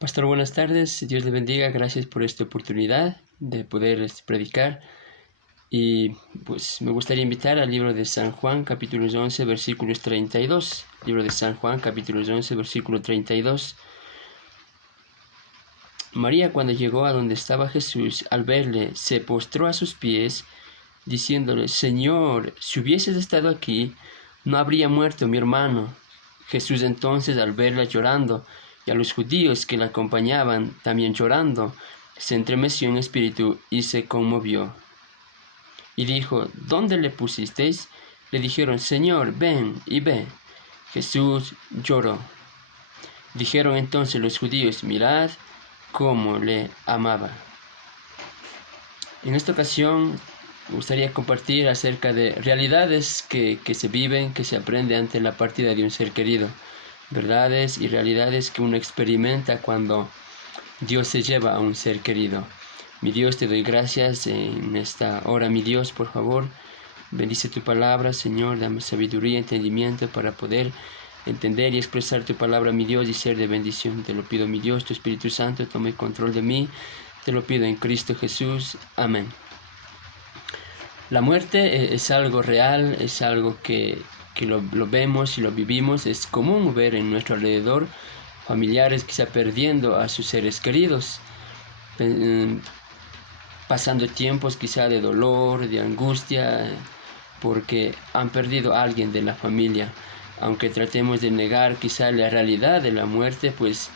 Pastor, buenas tardes. Dios le bendiga. Gracias por esta oportunidad de poder predicar. Y pues me gustaría invitar al libro de San Juan, capítulos 11, versículos 32. Libro de San Juan, capítulos 11, versículo 32. María, cuando llegó a donde estaba Jesús, al verle, se postró a sus pies, diciéndole: Señor, si hubieses estado aquí, no habría muerto mi hermano. Jesús entonces, al verla llorando, y a los judíos que la acompañaban también llorando, se estremeció en espíritu y se conmovió. Y dijo: ¿Dónde le pusisteis? Le dijeron: Señor, ven y ve. Jesús lloró. Dijeron entonces los judíos: mirad cómo le amaba. En esta ocasión me gustaría compartir acerca de realidades que se viven, que se aprende ante la partida de un ser querido. Verdades y realidades que uno experimenta cuando Dios se lleva a un ser querido. Mi Dios, te doy gracias en esta hora. Mi Dios, por favor, bendice tu palabra, Señor. Dame sabiduría y entendimiento para poder entender y expresar tu palabra, mi Dios, y ser de bendición. Te lo pido, mi Dios, tu Espíritu Santo tome control de mí. Te lo pido en Cristo Jesús. Amén. La muerte es algo real, es algo que lo vemos y lo vivimos. Es común ver en nuestro alrededor familiares quizá perdiendo a sus seres queridos, pasando tiempos quizá de dolor, de angustia, porque han perdido a alguien de la familia. Aunque tratemos de negar quizá la realidad de la muerte, pues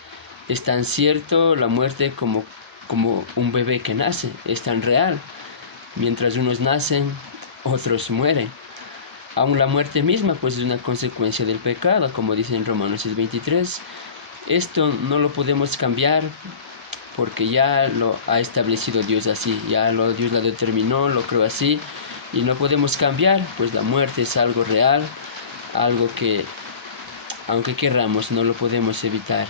es tan cierto la muerte como un bebé que nace, es tan real. Mientras unos nacen, otros mueren. Aún la muerte misma pues es una consecuencia del pecado, como dice en Romanos 6:23. Esto no lo podemos cambiar porque ya lo ha establecido Dios así, Dios lo determinó, lo creó así, y no podemos cambiar, pues la muerte es algo real, algo que aunque querramos no lo podemos evitar.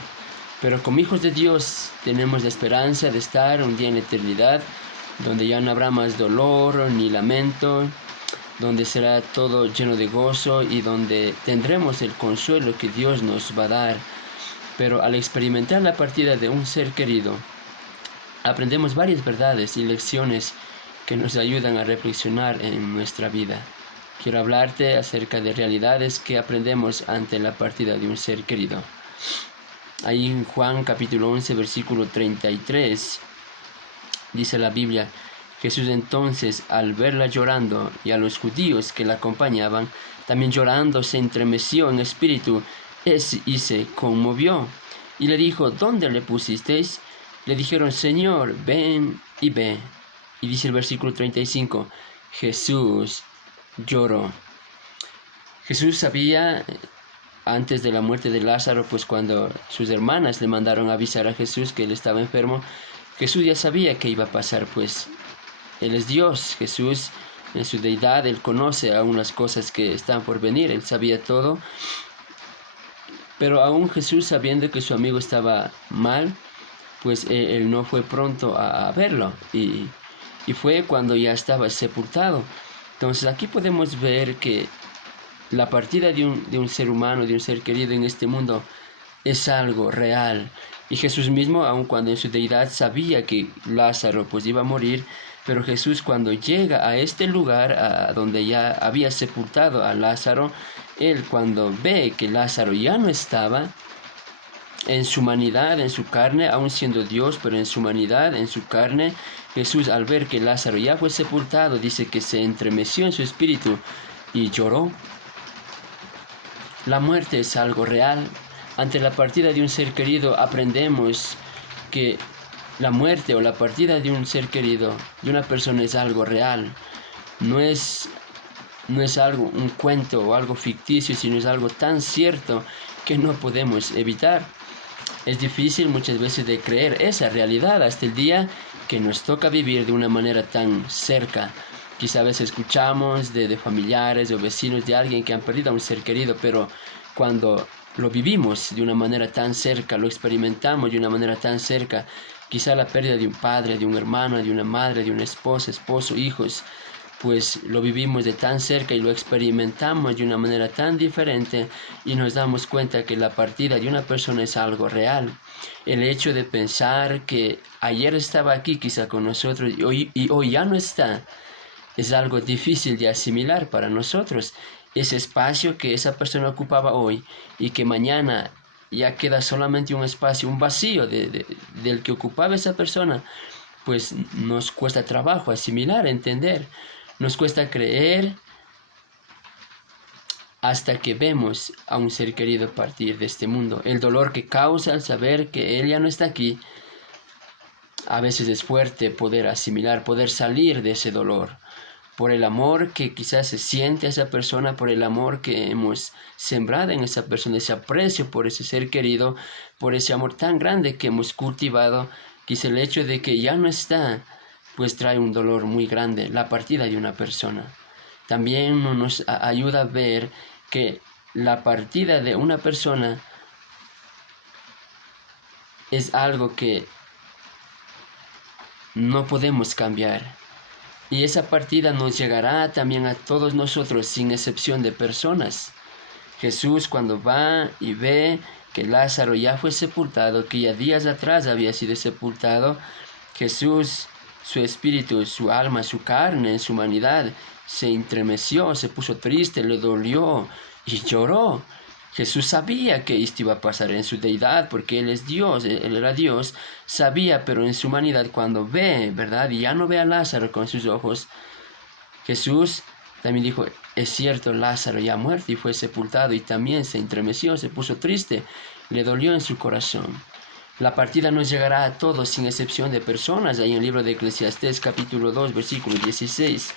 Pero como hijos de Dios tenemos la esperanza de estar un día en la eternidad, donde ya no habrá más dolor ni lamento, donde será todo lleno de gozo y donde tendremos el consuelo que Dios nos va a dar. Pero al experimentar la partida de un ser querido, aprendemos varias verdades y lecciones que nos ayudan a reflexionar en nuestra vida. Quiero hablarte acerca de realidades que aprendemos ante la partida de un ser querido. Ahí en Juan capítulo 11, versículo 33, dice la Biblia: Jesús entonces, al verla llorando y a los judíos que la acompañaban, también llorando, se estremeció en espíritu y se conmovió. Y le dijo: ¿Dónde le pusisteis? Le dijeron: Señor, ven y ve. Y dice el versículo 35, Jesús lloró. Jesús sabía, antes de la muerte de Lázaro, pues cuando sus hermanas le mandaron a avisar a Jesús que él estaba enfermo, Jesús ya sabía que iba a pasar, pues Él es Dios. Jesús, en su deidad, Él conoce aún las cosas que están por venir, Él sabía todo. Pero aún Jesús, sabiendo que su amigo estaba mal, pues él no fue pronto a verlo, y fue cuando ya estaba sepultado. Entonces aquí podemos ver que la partida de un ser humano, de un ser querido en este mundo, es algo real. Y Jesús mismo, aun cuando en su deidad sabía que Lázaro pues iba a morir, pero Jesús, cuando llega a este lugar, a donde ya había sepultado a Lázaro, él, cuando ve que Lázaro ya no estaba, en su humanidad, en su carne, aun siendo Dios, pero en su humanidad, en su carne, Jesús, al ver que Lázaro ya fue sepultado, dice que se estremeció en su espíritu y lloró. La muerte es algo real. Ante la partida de un ser querido aprendemos que la muerte o la partida de un ser querido, de una persona, es algo real. No es algo, un cuento o algo ficticio, sino es algo tan cierto que no podemos evitar. Es difícil muchas veces de creer esa realidad hasta el día que nos toca vivir de una manera tan cerca. Quizá a veces escuchamos de familiares o vecinos de alguien que han perdido a un ser querido, pero cuando lo vivimos de una manera tan cerca, lo experimentamos de una manera tan cerca, quizá la pérdida de un padre, de un hermano, de una madre, de una esposa, esposo, hijos, pues lo vivimos de tan cerca y lo experimentamos de una manera tan diferente y nos damos cuenta que la partida de una persona es algo real. El hecho de pensar que ayer estaba aquí quizá con nosotros y hoy ya no está, es algo difícil de asimilar para nosotros. Ese espacio que esa persona ocupaba hoy y que mañana ya queda solamente un espacio, un vacío del que ocupaba esa persona, pues nos cuesta trabajo asimilar, entender. Nos cuesta creer hasta que vemos a un ser querido partir de este mundo. El dolor que causa al saber que él ya no está aquí, a veces es fuerte poder asimilar, poder salir de ese dolor. Por el amor que quizás se siente a esa persona, por el amor que hemos sembrado en esa persona, ese aprecio por ese ser querido, por ese amor tan grande que hemos cultivado, quizá el hecho de que ya no está, pues trae un dolor muy grande, la partida de una persona. También nos ayuda a ver que la partida de una persona es algo que no podemos cambiar. Y esa partida nos llegará también a todos nosotros, sin excepción de personas. Jesús, cuando va y ve que Lázaro ya fue sepultado, que ya días atrás había sido sepultado, Jesús, su espíritu, su alma, su carne, en su humanidad, se entremeció, se puso triste, le dolió y lloró. Jesús sabía que esto iba a pasar en su deidad, porque Él es Dios, Él era Dios, sabía, pero en su humanidad cuando ve, ¿verdad? Y ya no ve a Lázaro con sus ojos, Jesús también dijo, es cierto, Lázaro ya ha muerto y fue sepultado, y también se entremeció, se puso triste, le dolió en su corazón. La partida nos llegará a todos, sin excepción de personas, ahí en el libro de Eclesiastés capítulo 2, versículo 16.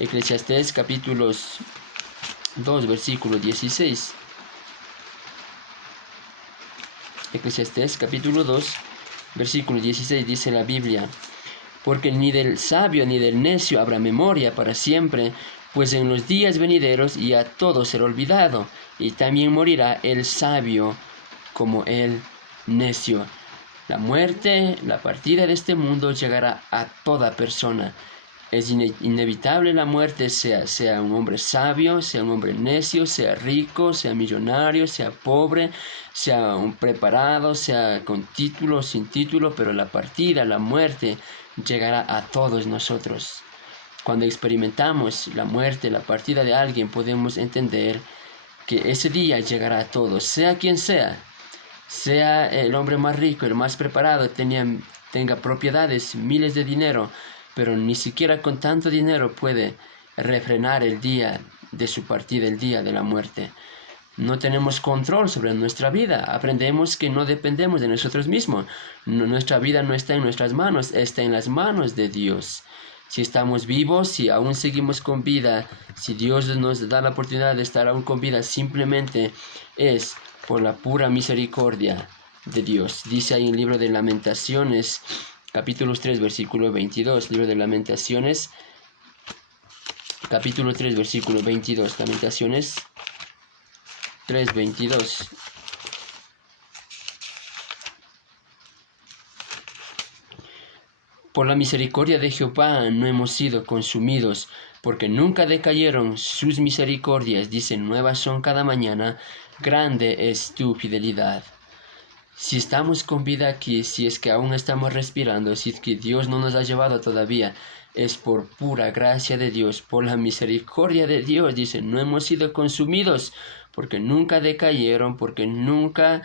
Eclesiastés capítulo 2, versículo 16. Eclesiastés capítulo 2, versículo 16 dice la Biblia, porque ni del sabio ni del necio habrá memoria para siempre, pues en los días venideros ya todo será olvidado, y también morirá el sabio como el necio. La muerte, la partida de este mundo llegará a toda persona. Es inevitable la muerte, sea un hombre sabio, sea un hombre necio, sea rico, sea millonario, sea pobre, sea un preparado, sea con título, sin título, pero la partida, la muerte, llegará a todos nosotros. Cuando experimentamos la muerte, la partida de alguien, podemos entender que ese día llegará a todos, sea quien sea el hombre más rico, el más preparado, tenga propiedades, miles de dinero, pero ni siquiera con tanto dinero puede refrenar el día de su partida, el día de la muerte. No tenemos control sobre nuestra vida. Aprendemos que no dependemos de nosotros mismos. Nuestra vida no está en nuestras manos, está en las manos de Dios. Si estamos vivos, si aún seguimos con vida, si Dios nos da la oportunidad de estar aún con vida, simplemente es por la pura misericordia de Dios. Dice ahí en el libro de Lamentaciones, capítulo 3, versículo 22. Libro de Lamentaciones, capítulo 3, versículo 22. Lamentaciones 3, 22. Por la misericordia de Jehová no hemos sido consumidos, porque nunca decayeron sus misericordias, dicen, nuevas son cada mañana, grande es tu fidelidad. Si estamos con vida aquí, si es que aún estamos respirando, si es que Dios no nos ha llevado todavía, es por pura gracia de Dios, por la misericordia de Dios, dicen, no hemos sido consumidos, porque nunca decayeron, porque nunca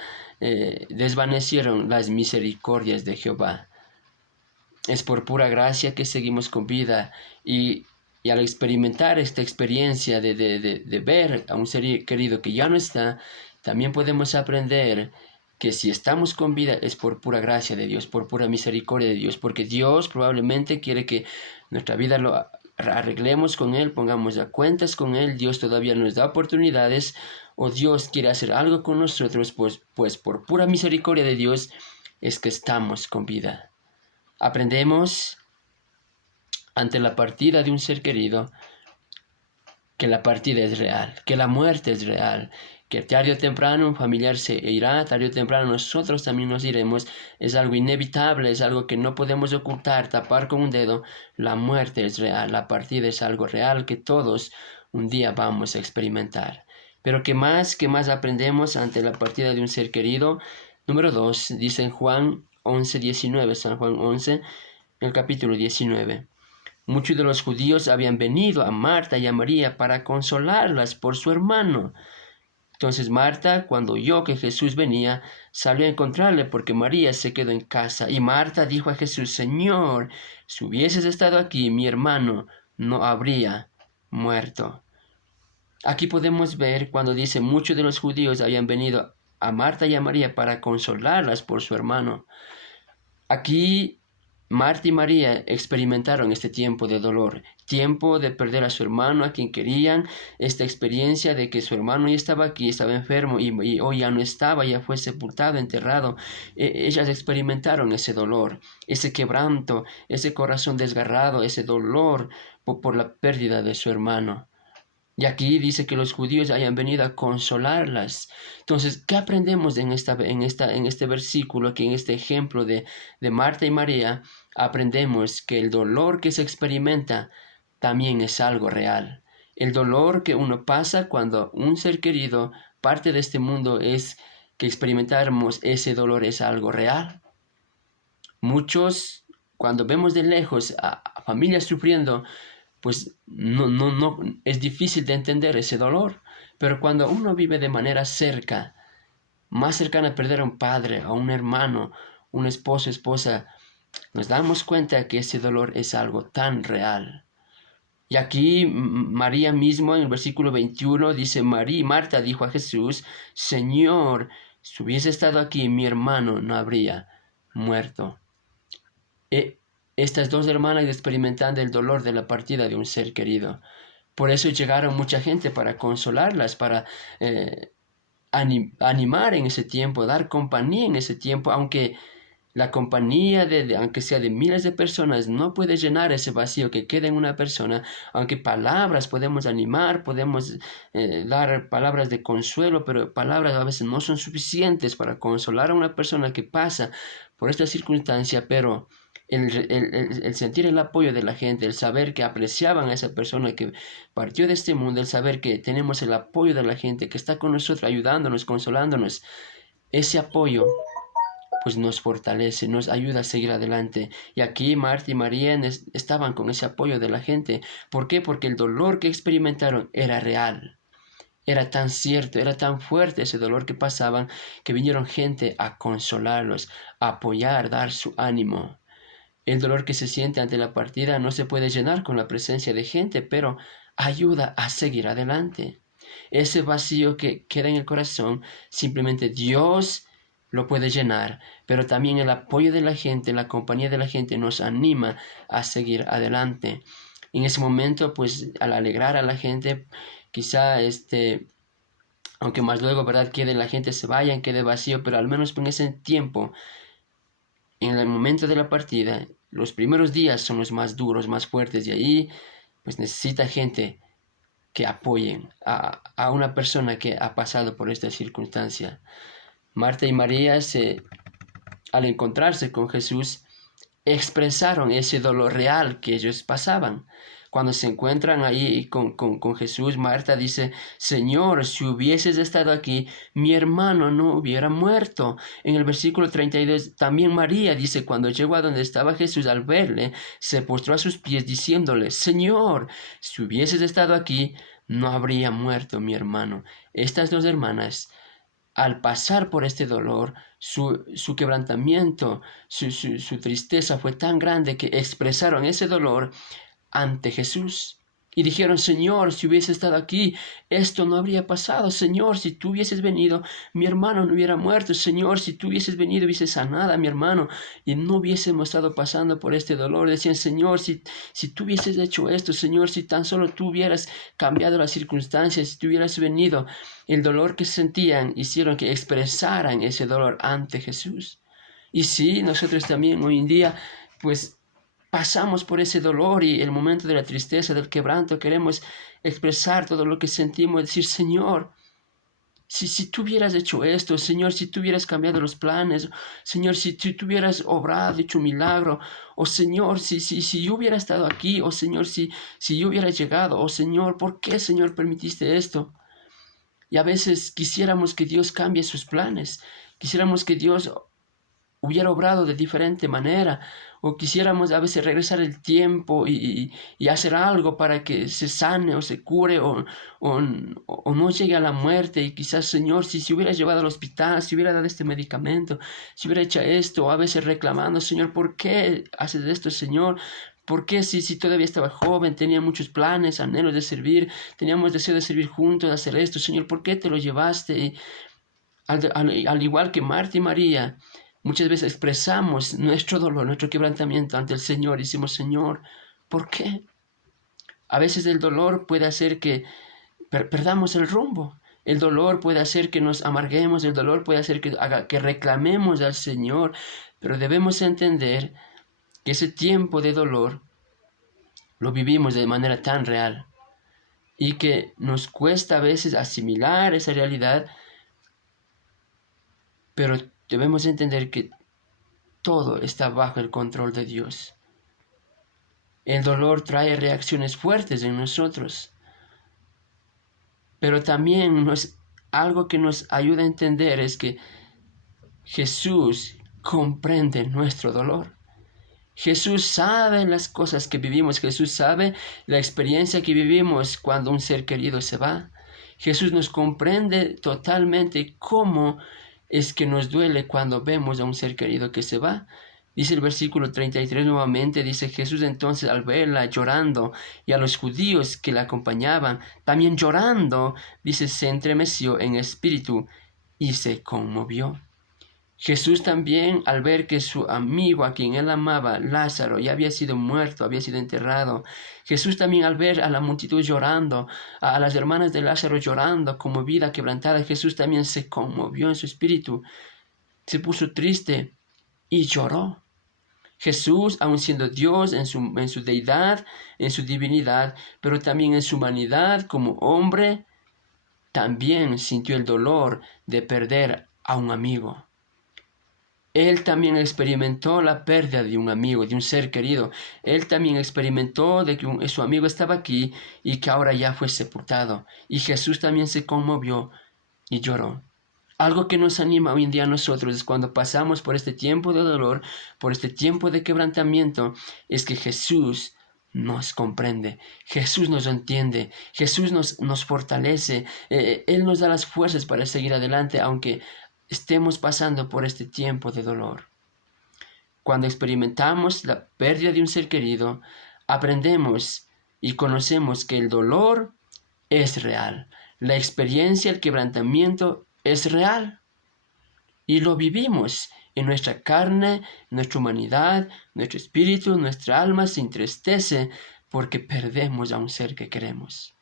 desvanecieron las misericordias de Jehová. Es por pura gracia que seguimos con vida y al experimentar esta experiencia de ver a un ser querido que ya no está, también podemos aprender que si estamos con vida es por pura gracia de Dios, por pura misericordia de Dios, porque Dios probablemente quiere que nuestra vida lo arreglemos con Él, pongamos a cuentas con Él. Dios todavía nos da oportunidades, o Dios quiere hacer algo con nosotros, pues por pura misericordia de Dios es que estamos con vida. Aprendemos ante la partida de un ser querido que la partida es real, que la muerte es real, que tarde o temprano un familiar se irá, tarde o temprano nosotros también nos iremos, es algo inevitable, es algo que no podemos ocultar, tapar con un dedo. La muerte es real, la partida es algo real que todos un día vamos a experimentar. Pero qué más aprendemos ante la partida de un ser querido? Número 2, dice en Juan 11:19, San Juan 11, en el capítulo 19. Muchos de los judíos habían venido a Marta y a María para consolarlas por su hermano. Entonces Marta, cuando oyó que Jesús venía, salió a encontrarle porque María se quedó en casa. Y Marta dijo a Jesús: Señor, si hubieses estado aquí, mi hermano no habría muerto. Aquí podemos ver cuando dice muchos de los judíos habían venido a Marta y a María para consolarlas por su hermano. Aquí Marta y María experimentaron este tiempo de dolor, tiempo de perder a su hermano, a quien querían, esta experiencia de que su hermano ya estaba aquí, estaba enfermo y hoy ya no estaba, ya fue sepultado, enterrado. Ellas experimentaron ese dolor, ese quebranto, ese corazón desgarrado, ese dolor por la pérdida de su hermano. Y aquí dice que los judíos hayan venido a consolarlas. Entonces, ¿qué aprendemos en este versículo, que en este ejemplo de Marta y María? Aprendemos que el dolor que se experimenta también es algo real. El dolor que uno pasa cuando un ser querido parte de este mundo es que experimentamos ese dolor, es algo real. Muchos, cuando vemos de lejos a familias sufriendo, pues no, es difícil de entender ese dolor. Pero cuando uno vive de manera más cercana a perder a un padre, a un hermano, un esposo, esposa, nos damos cuenta que ese dolor es algo tan real. Y aquí María mismo en el versículo 21 dice: Marta dijo a Jesús: Señor, si hubiese estado aquí, mi hermano no habría muerto. Estas dos hermanas experimentando el dolor de la partida de un ser querido. Por eso llegaron mucha gente para consolarlas, para animar en ese tiempo, dar compañía en ese tiempo, aunque la compañía, aunque sea de miles de personas, no puede llenar ese vacío que queda en una persona, aunque palabras podemos animar, podemos dar palabras de consuelo, pero palabras a veces no son suficientes para consolar a una persona que pasa por esta circunstancia, pero el sentir el apoyo de la gente, el saber que apreciaban a esa persona que partió de este mundo, el saber que tenemos el apoyo de la gente que está con nosotros, ayudándonos, consolándonos, ese apoyo pues nos fortalece, nos ayuda a seguir adelante. Y aquí Marta y María estaban con ese apoyo de la gente. ¿Por qué? Porque el dolor que experimentaron era real. Era tan cierto, era tan fuerte ese dolor que pasaban, que vinieron gente a consolarlos, a apoyar, dar su ánimo. El dolor que se siente ante la partida no se puede llenar con la presencia de gente, pero ayuda a seguir adelante. Ese vacío que queda en el corazón, simplemente Dios lo puede llenar, pero también el apoyo de la gente, la compañía de la gente nos anima a seguir adelante. En ese momento, pues al alegrar a la gente, quizá aunque más luego, ¿verdad?, quede la gente se vaya, quede vacío, pero al menos en ese tiempo, en el momento de la partida, los primeros días son los más duros, más fuertes, y ahí pues necesita gente que apoyen a una persona que ha pasado por esta circunstancia. Marta y María, al encontrarse con Jesús, expresaron ese dolor real que ellos pasaban. Cuando se encuentran ahí con Jesús, Marta dice: Señor, si hubieses estado aquí, mi hermano no hubiera muerto. En el versículo 32, también María dice: cuando llegó a donde estaba Jesús, al verle, se postró a sus pies diciéndole: Señor, si hubieses estado aquí, no habría muerto mi hermano. Estas dos hermanas, al pasar por este dolor, su quebrantamiento, su tristeza fue tan grande que expresaron ese dolor ante Jesús. Y dijeron: Señor, si hubiese estado aquí, esto no habría pasado. Señor, si tú hubieses venido, mi hermano no hubiera muerto. Señor, si tú hubieses venido, hubiese sanado a mi hermano y no hubiésemos estado pasando por este dolor. Decían: Señor, si tú hubieses hecho esto, Señor, si tan solo tú hubieras cambiado las circunstancias, si tú hubieras venido. El dolor que sentían hicieron que expresaran ese dolor ante Jesús. Y sí, nosotros también hoy en día, pues pasamos por ese dolor y el momento de la tristeza, del quebranto, queremos expresar todo lo que sentimos, decir: Señor, Si tú hubieras hecho esto, Señor, si tú hubieras cambiado los planes, Señor, si tú hubieras obrado, hecho un milagro, o Señor, si yo hubiera estado aquí, o Señor, si yo hubiera llegado, o Señor, ¿por qué, Señor, permitiste esto? Y a veces quisiéramos que Dios cambie sus planes, quisiéramos que Dios hubiera obrado de diferente manera, o quisiéramos a veces regresar el tiempo y hacer algo para que se sane o se cure o no llegue a la muerte. Y quizás, Señor, si hubiera llevado al hospital, si hubiera dado este medicamento, si hubiera hecho esto, o a veces reclamando, Señor, ¿por qué haces esto, Señor? ¿Por qué si todavía estaba joven, tenía muchos planes, anhelos de servir, teníamos deseo de servir juntos, de hacer esto, Señor, ¿por qué te lo llevaste? Y al igual que Marta y María, muchas veces expresamos nuestro dolor, nuestro quebrantamiento ante el Señor y decimos, Señor, ¿por qué? A veces el dolor puede hacer que perdamos el rumbo. El dolor puede hacer que nos amarguemos, el dolor puede hacer que reclamemos al Señor, pero debemos entender que ese tiempo de dolor lo vivimos de manera tan real y que nos cuesta a veces asimilar esa realidad, pero debemos entender que todo está bajo el control de Dios. El dolor trae reacciones fuertes en nosotros, pero también algo que nos ayuda a entender es que Jesús comprende nuestro dolor. Jesús sabe las cosas que vivimos, Jesús sabe la experiencia que vivimos cuando un ser querido se va. Jesús nos comprende totalmente cómo es que nos duele cuando vemos a un ser querido que se va. Dice el versículo 33 nuevamente, dice Jesús entonces al verla llorando y a los judíos que la acompañaban, también llorando, dice, se entremeció en espíritu y se conmovió. Jesús también, al ver que su amigo a quien él amaba, Lázaro, ya había sido muerto, había sido enterrado. Jesús también al ver a la multitud llorando, a las hermanas de Lázaro llorando, conmovida, quebrantada, Jesús también se conmovió en su espíritu, se puso triste y lloró. Jesús, aun siendo Dios en su deidad, en su divinidad, pero también en su humanidad como hombre, también sintió el dolor de perder a un amigo. Él también experimentó la pérdida de un amigo, de un ser querido. Él también experimentó de que su amigo estaba aquí y que ahora ya fue sepultado. Y Jesús también se conmovió y lloró. Algo que nos anima hoy en día a nosotros es cuando pasamos por este tiempo de dolor, por este tiempo de quebrantamiento, es que Jesús nos comprende, Jesús nos entiende, Jesús nos fortalece, Él nos da las fuerzas para seguir adelante, aunque estemos pasando por este tiempo de dolor. Cuando experimentamos la pérdida de un ser querido, aprendemos y conocemos que el dolor es real. La experiencia, el quebrantamiento es real. Y lo vivimos en nuestra carne, nuestra humanidad, nuestro espíritu, nuestra alma se entristece porque perdemos a un ser que queremos.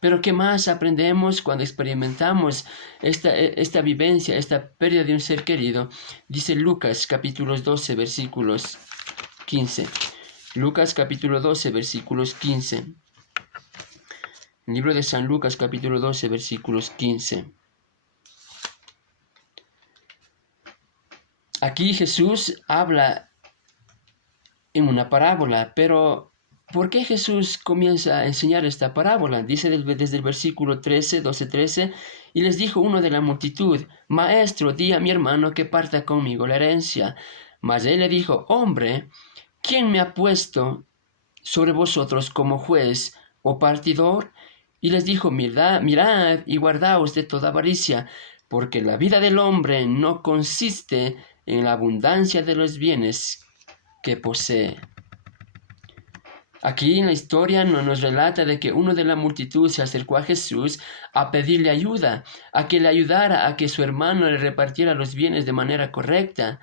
Pero ¿qué más aprendemos cuando experimentamos esta vivencia, esta pérdida de un ser querido? Dice Lucas capítulo 12, versículos 15. Lucas capítulo 12, versículos 15. El libro de San Lucas capítulo 12, versículos 15. Aquí Jesús habla en una parábola, pero ¿por qué Jesús comienza a enseñar esta parábola? Dice desde el versículo 13, 12, 13, y les dijo uno de la multitud, Maestro, di a mi hermano que parta conmigo la herencia. Mas él le dijo, Hombre, ¿quién me ha puesto sobre vosotros como juez o partidor? Y les dijo, mirad y guardaos de toda avaricia, porque la vida del hombre no consiste en la abundancia de los bienes que posee. Aquí en la historia nos relata de que uno de la multitud se acercó a Jesús a pedirle ayuda, a que le ayudara a que su hermano le repartiera los bienes de manera correcta.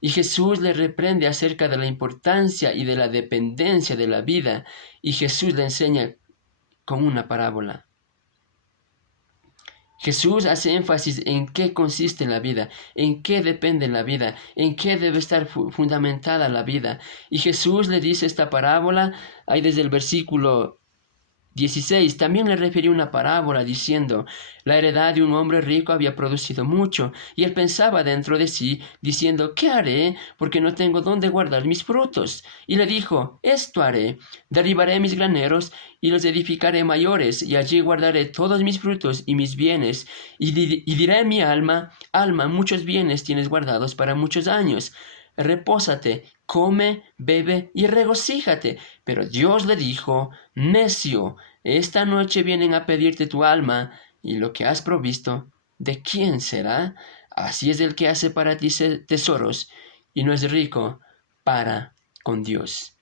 Y Jesús le reprende acerca de la importancia y de la dependencia de la vida, y Jesús le enseña con una parábola. Jesús hace énfasis en qué consiste la vida, en qué depende la vida, en qué debe estar fundamentada la vida. Y Jesús le dice esta parábola, ahí desde el versículo 16. También le refirió una parábola diciendo: la heredad de un hombre rico había producido mucho, y él pensaba dentro de sí, diciendo: ¿qué haré? Porque no tengo dónde guardar mis frutos. Y le dijo: esto haré: derribaré mis graneros y los edificaré mayores, y allí guardaré todos mis frutos y mis bienes. Y diré a mi alma: alma, muchos bienes tienes guardados para muchos años. Repósate, come, bebe y regocíjate. Pero Dios le dijo: necio, esta noche vienen a pedirte tu alma, y lo que has provisto, ¿de quién será? Así es el que hace para ti tesoros, y no es rico para con Dios.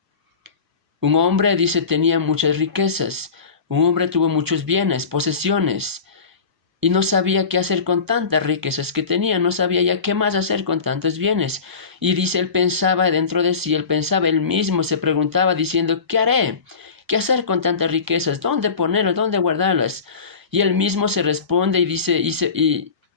Un hombre, dice, tenía muchas riquezas. Un hombre tuvo muchos bienes, posesiones, y no sabía qué hacer con tantas riquezas que tenía, no sabía ya qué más hacer con tantos bienes. Y dice, él pensaba dentro de sí, él mismo se preguntaba diciendo: ¿qué haré? ¿Qué hacer con tantas riquezas? ¿Dónde ponerlas? ¿Dónde guardarlas? Y él mismo se responde y dice: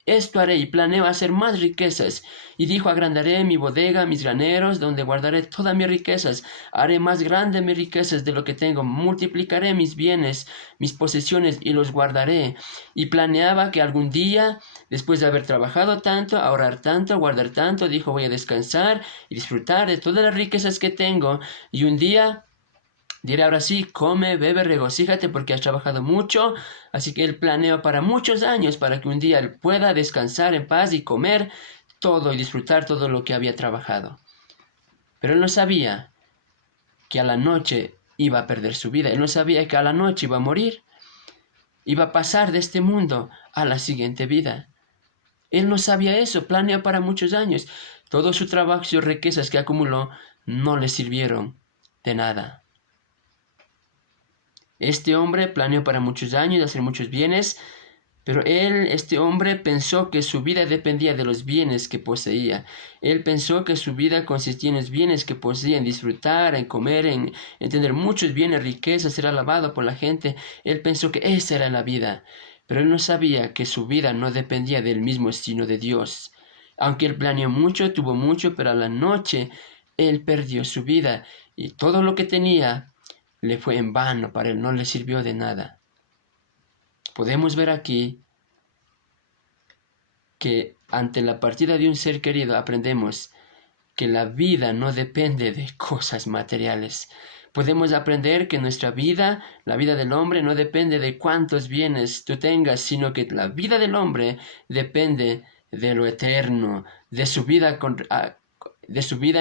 esto haré, y planeo hacer más riquezas. Y dijo: agrandaré mi bodega, mis graneros, donde guardaré todas mis riquezas. Haré más grandes mis riquezas de lo que tengo. Multiplicaré mis bienes, mis posesiones, y los guardaré. Y planeaba que algún día, después de haber trabajado tanto, ahorrar tanto, guardar tanto, dijo: voy a descansar y disfrutar de todas las riquezas que tengo. Y un día diré: ahora sí, come, bebe, regocíjate porque has trabajado mucho. Así que él planeó para muchos años, para que un día él pueda descansar en paz y comer todo y disfrutar todo lo que había trabajado. Pero él no sabía que a la noche iba a perder su vida. Él no sabía que a la noche iba a morir. Iba a pasar de este mundo a la siguiente vida. Él no sabía eso, planeó para muchos años. Todo su trabajo y sus riquezas que acumuló no le sirvieron de nada. Este hombre planeó para muchos años hacer muchos bienes, pero este hombre pensó que su vida dependía de los bienes que poseía. Él pensó que su vida consistía en los bienes que poseía, en disfrutar, en comer, en tener muchos bienes, riquezas, ser alabado por la gente. Él pensó que esa era la vida, pero él no sabía que su vida no dependía del mismo sino de Dios. Aunque él planeó mucho, tuvo mucho, pero a la noche él perdió su vida y todo lo que tenía le fue en vano para él, no le sirvió de nada. Podemos ver aquí que ante la partida de un ser querido aprendemos que la vida no depende de cosas materiales. Podemos aprender que nuestra vida, la vida del hombre, no depende de cuántos bienes tú tengas, sino que la vida del hombre depende de lo eterno, de su vida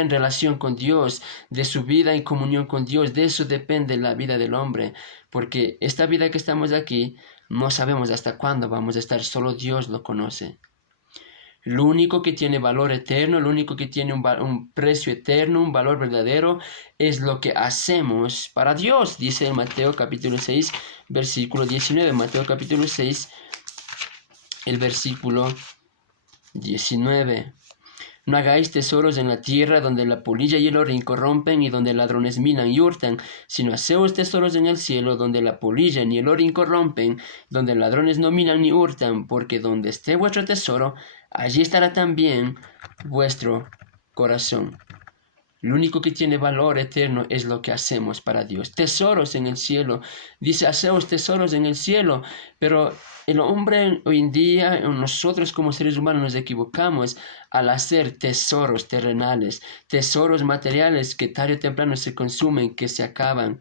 en relación con Dios, de su vida en comunión con Dios. De eso depende la vida del hombre, porque esta vida que estamos aquí no sabemos hasta cuándo vamos a estar, solo Dios lo conoce. Lo único que tiene valor eterno, lo único que tiene un precio eterno, un valor verdadero, es lo que hacemos para Dios, dice en Mateo capítulo 6, versículo 19. Mateo capítulo 6, el versículo 19. No hagáis tesoros en la tierra, donde la polilla y el orín corrompen y donde ladrones minan y hurtan, sino haceos tesoros en el cielo, donde la polilla ni el orín corrompen, donde ladrones no minan ni hurtan, porque donde esté vuestro tesoro, allí estará también vuestro corazón. Lo único que tiene valor eterno es lo que hacemos para Dios. Tesoros en el cielo. Dice: haceos tesoros en el cielo. Pero el hombre hoy en día, nosotros como seres humanos, nos equivocamos al hacer tesoros terrenales, tesoros materiales que tarde o temprano se consumen, que se acaban.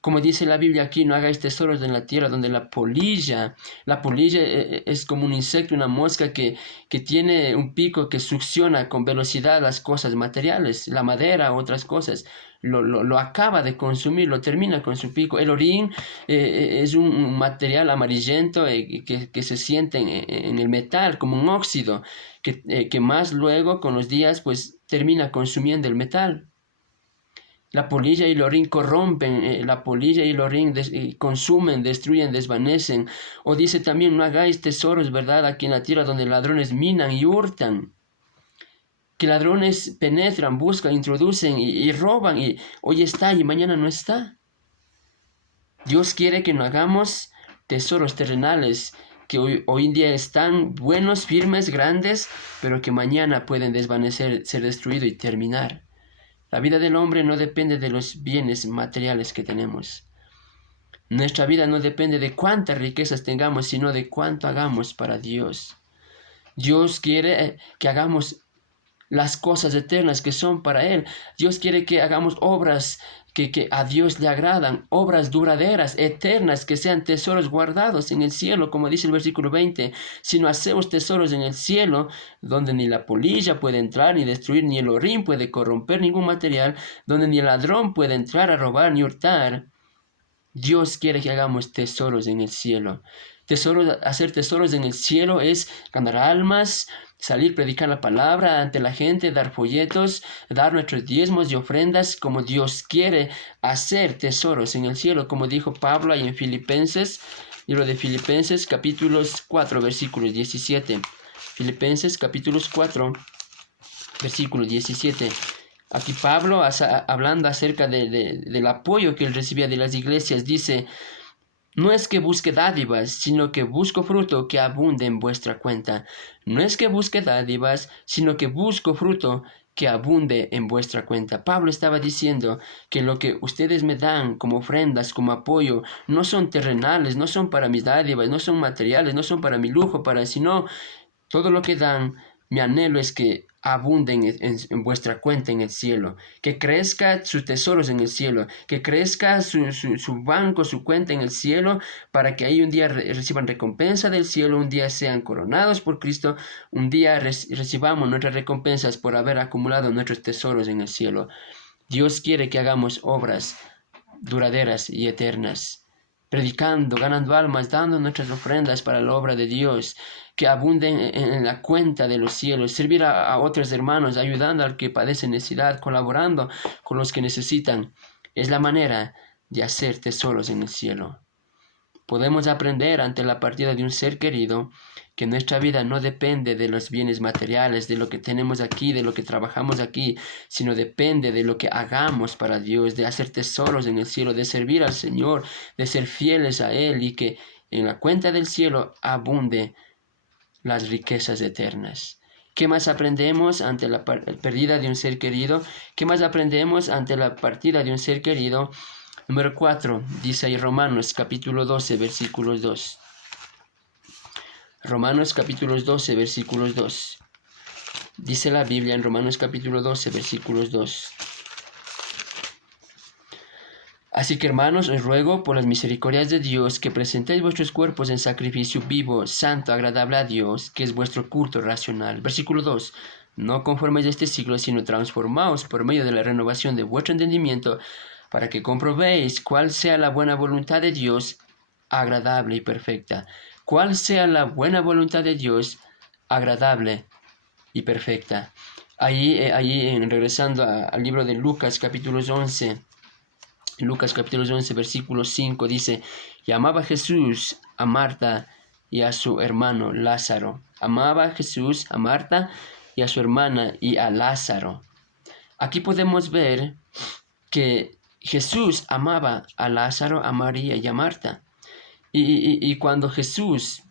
Como dice la Biblia aquí: no hagáis tesoros en la tierra donde la polilla es como un insecto, una mosca que tiene un pico que succiona con velocidad las cosas materiales, la madera, otras cosas. Lo acaba de consumir, lo termina con su pico. El orín es un material amarillento que se siente en el metal como un óxido, que más luego con los días pues termina consumiendo el metal. La polilla y el orín corrompen, la polilla y el orín consumen, destruyen, desvanecen. O dice también: no hagáis tesoros, ¿verdad?, aquí en la tierra donde ladrones minan y hurtan. Que ladrones penetran, buscan, introducen y roban, y hoy está y mañana no está. Dios quiere que no hagamos tesoros terrenales, que hoy en día están buenos, firmes, grandes, pero que mañana pueden desvanecer, ser destruidos y terminar. La vida del hombre no depende de los bienes materiales que tenemos. Nuestra vida no depende de cuántas riquezas tengamos, sino de cuánto hagamos para Dios. Dios quiere que hagamos las cosas eternas que son para Él. Dios quiere que hagamos obras que a Dios le agradan, obras duraderas, eternas, que sean tesoros guardados en el cielo, como dice el versículo 20. Si no hacemos tesoros en el cielo, donde ni la polilla puede entrar ni destruir, ni el orín puede corromper ningún material, donde ni el ladrón puede entrar a robar ni hurtar, Dios quiere que hagamos tesoros en el cielo. Hacer tesoros en el cielo es ganar almas, salir, predicar la palabra ante la gente, dar folletos, dar nuestros diezmos y ofrendas, como Dios quiere hacer tesoros en el cielo, como dijo Pablo ahí en Filipenses, libro de Filipenses, capítulos 4, versículos 17. Filipenses, capítulos 4, versículo 17. Aquí Pablo, hablando acerca del apoyo que él recibía de las iglesias, dice: no es que busque dádivas, sino que busco fruto que abunde en vuestra cuenta. No es que busque dádivas, sino que busco fruto que abunde en vuestra cuenta. Pablo estaba diciendo que lo que ustedes me dan como ofrendas, como apoyo, no son terrenales, no son para mis dádivas, no son materiales, no son para mi lujo, sino todo lo que dan. Mi anhelo es que abunden en vuestra cuenta en el cielo, que crezca sus tesoros en el cielo, que crezca su banco, su cuenta en el cielo, para que ahí un día reciban recompensa del cielo, un día sean coronados por Cristo, un día recibamos nuestras recompensas por haber acumulado nuestros tesoros en el cielo. Dios quiere que hagamos obras duraderas y eternas, predicando, ganando almas, dando nuestras ofrendas para la obra de Dios, que abunden en la cuenta de los cielos, servir a otros hermanos, ayudando al que padece necesidad, colaborando con los que necesitan. Es la manera de hacer tesoros en el cielo. Podemos aprender ante la partida de un ser querido que nuestra vida no depende de los bienes materiales, de lo que tenemos aquí, de lo que trabajamos aquí, sino depende de lo que hagamos para Dios, de hacer tesoros en el cielo, de servir al Señor, de ser fieles a Él, y que en la cuenta del cielo abunde las riquezas eternas. ¿Qué más aprendemos ante la pérdida de un ser querido? ¿Qué más aprendemos ante la partida de un ser querido? Número 4, dice ahí Romanos capítulo 12, versículos 2. Romanos capítulo 12, versículos 2. Dice la Biblia en Romanos capítulo 12, versículos 2. Así que, hermanos, os ruego por las misericordias de Dios que presentéis vuestros cuerpos en sacrificio vivo, santo, agradable a Dios, que es vuestro culto racional. Versículo 2. No conforméis a este siglo, sino transformaos por medio de la renovación de vuestro entendimiento, para que comprobéis cuál sea la buena voluntad de Dios, agradable y perfecta. Cuál sea la buena voluntad de Dios, agradable y perfecta. Regresando al libro de Lucas, capítulos 11. Lucas capítulo 11, versículo 5 dice: y amaba Jesús a Marta y a su hermano Lázaro. Amaba Jesús a Marta y a su hermana y a Lázaro. Aquí podemos ver que Jesús amaba a Lázaro, a María y a Marta. Y cuando Jesús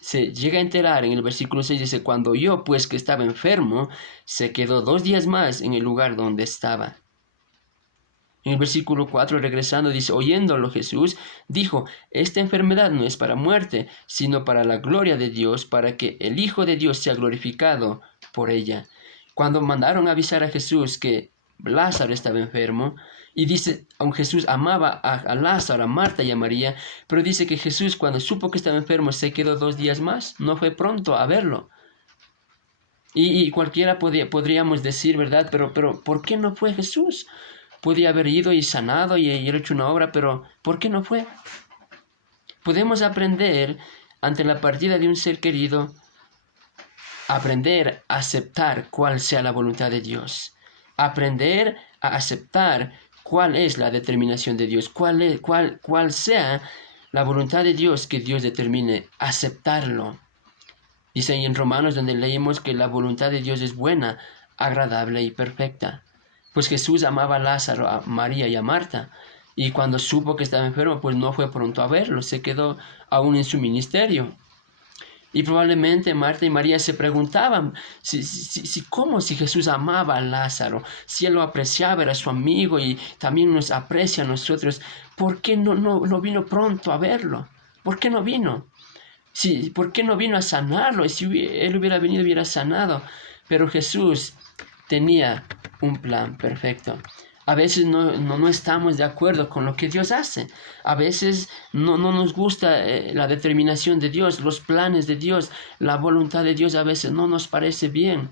se llega a enterar, en el versículo 6 dice: cuando oyó pues que estaba enfermo, se quedó 2 días más en el lugar donde estaba. En el versículo 4, regresando, dice: oyéndolo Jesús, dijo: esta enfermedad no es para muerte, sino para la gloria de Dios, para que el Hijo de Dios sea glorificado por ella. Cuando mandaron a avisar a Jesús que Lázaro estaba enfermo, y dice, aunque Jesús amaba a Lázaro, a Marta y a María, pero dice que Jesús, cuando supo que estaba enfermo, se quedó 2 días más, no fue pronto a verlo. Y cualquiera podríamos decir, ¿verdad? Pero ¿por qué no fue Jesús? Podía haber ido y sanado y hecho una obra, pero ¿por qué no fue? Podemos aprender ante la partida de un ser querido, aprender a aceptar cuál sea la voluntad de Dios, aprender a aceptar cuál es la determinación de Dios, cuál sea la voluntad de Dios que Dios determine, aceptarlo. Dice ahí en Romanos, donde leímos que la voluntad de Dios es buena, agradable y perfecta. Pues Jesús amaba a Lázaro, a María y a Marta, y cuando supo que estaba enfermo, pues no fue pronto a verlo, se quedó aún en su ministerio. Y probablemente Marta y María se preguntaban si Jesús amaba a Lázaro, si él lo apreciaba, era su amigo y también nos aprecia a nosotros, ¿por qué no vino pronto a verlo? ¿Por qué no vino? Sí, ¿por qué no vino a sanarlo? Y si él hubiera venido, hubiera sanado. Pero Jesús tenía un plan perfecto. A veces no estamos de acuerdo con lo que Dios hace. A veces no nos gusta la determinación de Dios, los planes de Dios, la voluntad de Dios a veces no nos parece bien.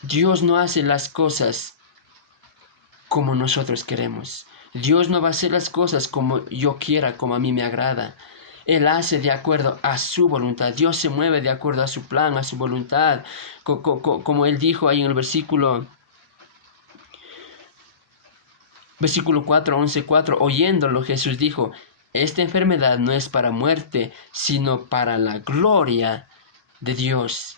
Dios no hace las cosas como nosotros queremos. Dios no va a hacer las cosas como yo quiera, como a mí me agrada. Él hace de acuerdo a su voluntad. Dios se mueve de acuerdo a su plan, a su voluntad. Como Él dijo ahí en el versículo 4, 11:4, oyéndolo Jesús dijo, esta enfermedad no es para muerte, sino para la gloria de Dios.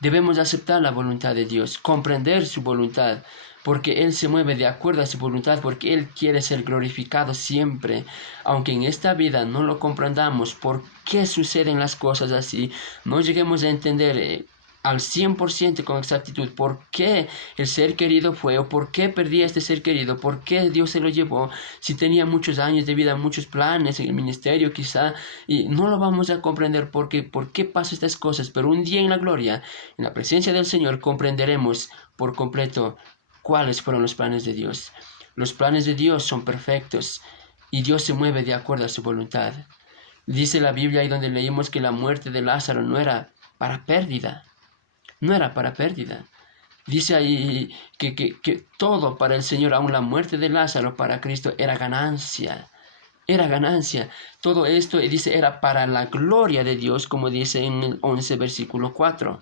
Debemos aceptar la voluntad de Dios, comprender su voluntad, porque Él se mueve de acuerdo a su voluntad, porque Él quiere ser glorificado siempre. Aunque en esta vida no lo comprendamos, por qué suceden las cosas así, no lleguemos a entender al 100% con exactitud por qué el ser querido fue o por qué perdí a este ser querido, por qué Dios se lo llevó, si tenía muchos años de vida, muchos planes en el ministerio quizá, y no lo vamos a comprender por qué pasan estas cosas, pero un día en la gloria, en la presencia del Señor, comprenderemos por completo cuáles fueron los planes de Dios. Los planes de Dios son perfectos y Dios se mueve de acuerdo a su voluntad. Dice la Biblia ahí donde leímos que la muerte de Lázaro no era para pérdida. No era para pérdida. Dice ahí que todo para el Señor, aun la muerte de Lázaro para Cristo, era ganancia. Era ganancia. Todo esto, dice, era para la gloria de Dios, como dice en el 11, versículo 4.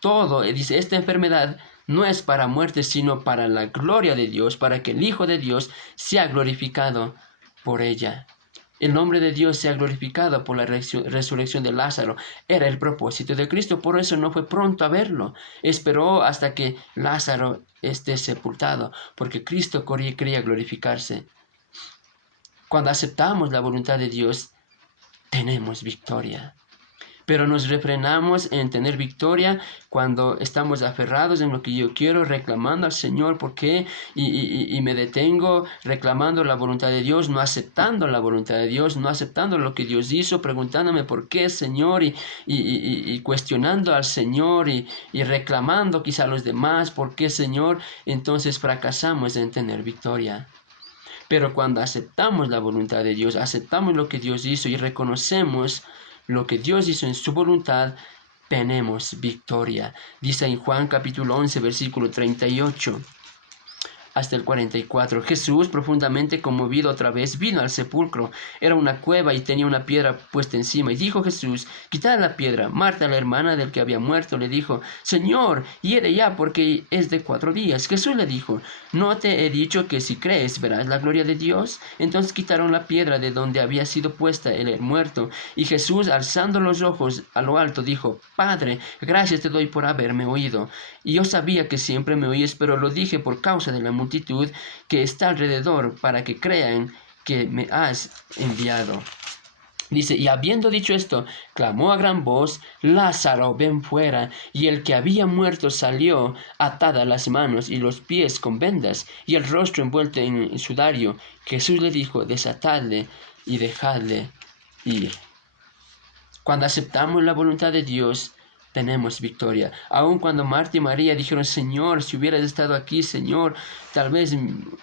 Todo, dice, esta enfermedad no es para muerte, sino para la gloria de Dios, para que el Hijo de Dios sea glorificado por ella. El nombre de Dios sea glorificado por la resurrección de Lázaro. Era el propósito de Cristo, por eso no fue pronto a verlo. Esperó hasta que Lázaro esté sepultado, porque Cristo quería glorificarse. Cuando aceptamos la voluntad de Dios, tenemos victoria. Pero nos refrenamos en tener victoria cuando estamos aferrados en lo que yo quiero, reclamando al Señor por qué, y me detengo reclamando la voluntad de Dios, no aceptando la voluntad de Dios, no aceptando lo que Dios hizo, preguntándome por qué, Señor, y cuestionando al Señor y reclamando quizá a los demás por qué, Señor, entonces fracasamos en tener victoria. Pero cuando aceptamos la voluntad de Dios, aceptamos lo que Dios hizo y reconocemos lo que Dios hizo en su voluntad, tenemos victoria. Dice en Juan capítulo 11, versículo 38 hasta el 44. Jesús, profundamente conmovido otra vez, vino al sepulcro. Era una cueva y tenía una piedra puesta encima. Y dijo Jesús, quitad la piedra. Marta, la hermana del que había muerto, le dijo, Señor, hiede ya, porque es de 4 días. Jesús le dijo, ¿no te he dicho que si crees verás la gloria de Dios? Entonces quitaron la piedra de donde había sido puesta el muerto. Y Jesús, alzando los ojos a lo alto, dijo, Padre, gracias te doy por haberme oído. Y yo sabía que siempre me oíes, pero lo dije por causa de la multitud que está alrededor, para que crean que me has enviado. Dice, y habiendo dicho esto, clamó a gran voz, Lázaro, ven fuera. Y el que había muerto salió, atadas las manos y los pies con vendas, y el rostro envuelto en sudario. Jesús le dijo, desatadle y dejadle ir. Cuando aceptamos la voluntad de Dios, tenemos victoria. Aun cuando Marta y María dijeron, Señor, si hubieras estado aquí, Señor, tal vez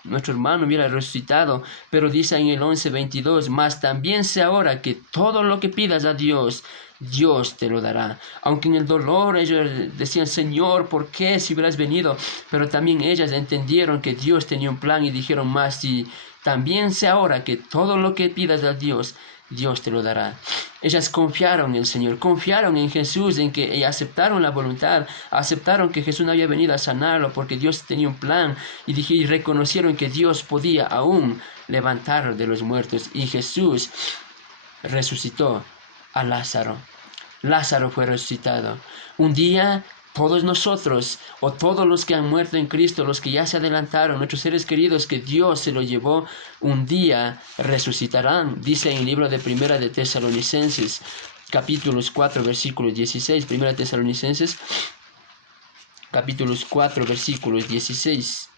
nuestro hermano hubiera resucitado. Pero dice en el 11:22, mas también sé ahora que todo lo que pidas a Dios, Dios te lo dará. Aunque en el dolor ellos decían, Señor, ¿por qué si hubieras venido? Pero también ellas entendieron que Dios tenía un plan y dijeron, mas y también sé ahora que todo lo que pidas a Dios, Dios te lo dará. Ellas confiaron en el Señor, confiaron en Jesús, en que aceptaron la voluntad, aceptaron que Jesús no había venido a sanarlo porque Dios tenía un plan y reconocieron que Dios podía aún levantarlo de los muertos. Y Jesús resucitó a Lázaro. Lázaro fue resucitado. Un día todos nosotros, o todos los que han muerto en Cristo, los que ya se adelantaron, nuestros seres queridos que Dios se los llevó, un día resucitarán. Dice en el libro de Primera de Tesalonicenses, capítulos 4, versículos 16. Primera de Tesalonicenses, capítulos 4, versículos 16.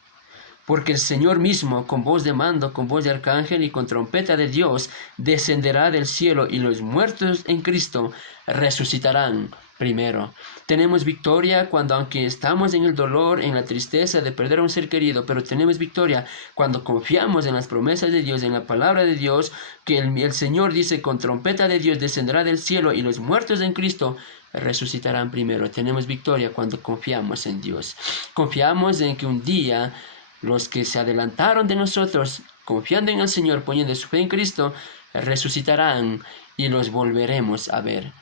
porque el Señor mismo, con voz de mando, con voz de arcángel y con trompeta de Dios, descenderá del cielo, y los muertos en Cristo resucitarán primero. Tenemos victoria cuando, aunque estamos en el dolor, en la tristeza de perder a un ser querido, pero tenemos victoria cuando confiamos en las promesas de Dios, en la palabra de Dios, que el Señor dice: con trompeta de Dios descenderá del cielo, y los muertos en Cristo resucitarán primero. Tenemos victoria cuando confiamos en Dios. Confiamos en que un día los que se adelantaron de nosotros, confiando en el Señor, poniendo su fe en Cristo, resucitarán y los volveremos a ver.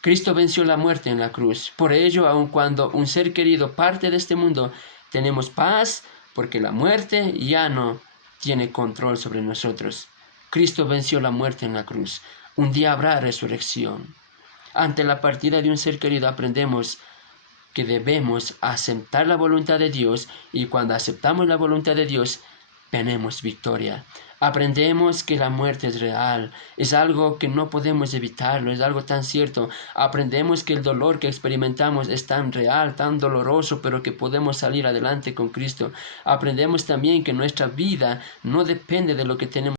Cristo venció la muerte en la cruz. Por ello, aun cuando un ser querido parte de este mundo, tenemos paz, porque la muerte ya no tiene control sobre nosotros. Cristo venció la muerte en la cruz. Un día habrá resurrección. Ante la partida de un ser querido aprendemos que debemos aceptar la voluntad de Dios, y cuando aceptamos la voluntad de Dios, tenemos victoria. Aprendemos que la muerte es real, es algo que no podemos evitarlo, es algo tan cierto. Aprendemos que el dolor que experimentamos es tan real, tan doloroso, pero que podemos salir adelante con Cristo. Aprendemos también que nuestra vida no depende de lo que tenemos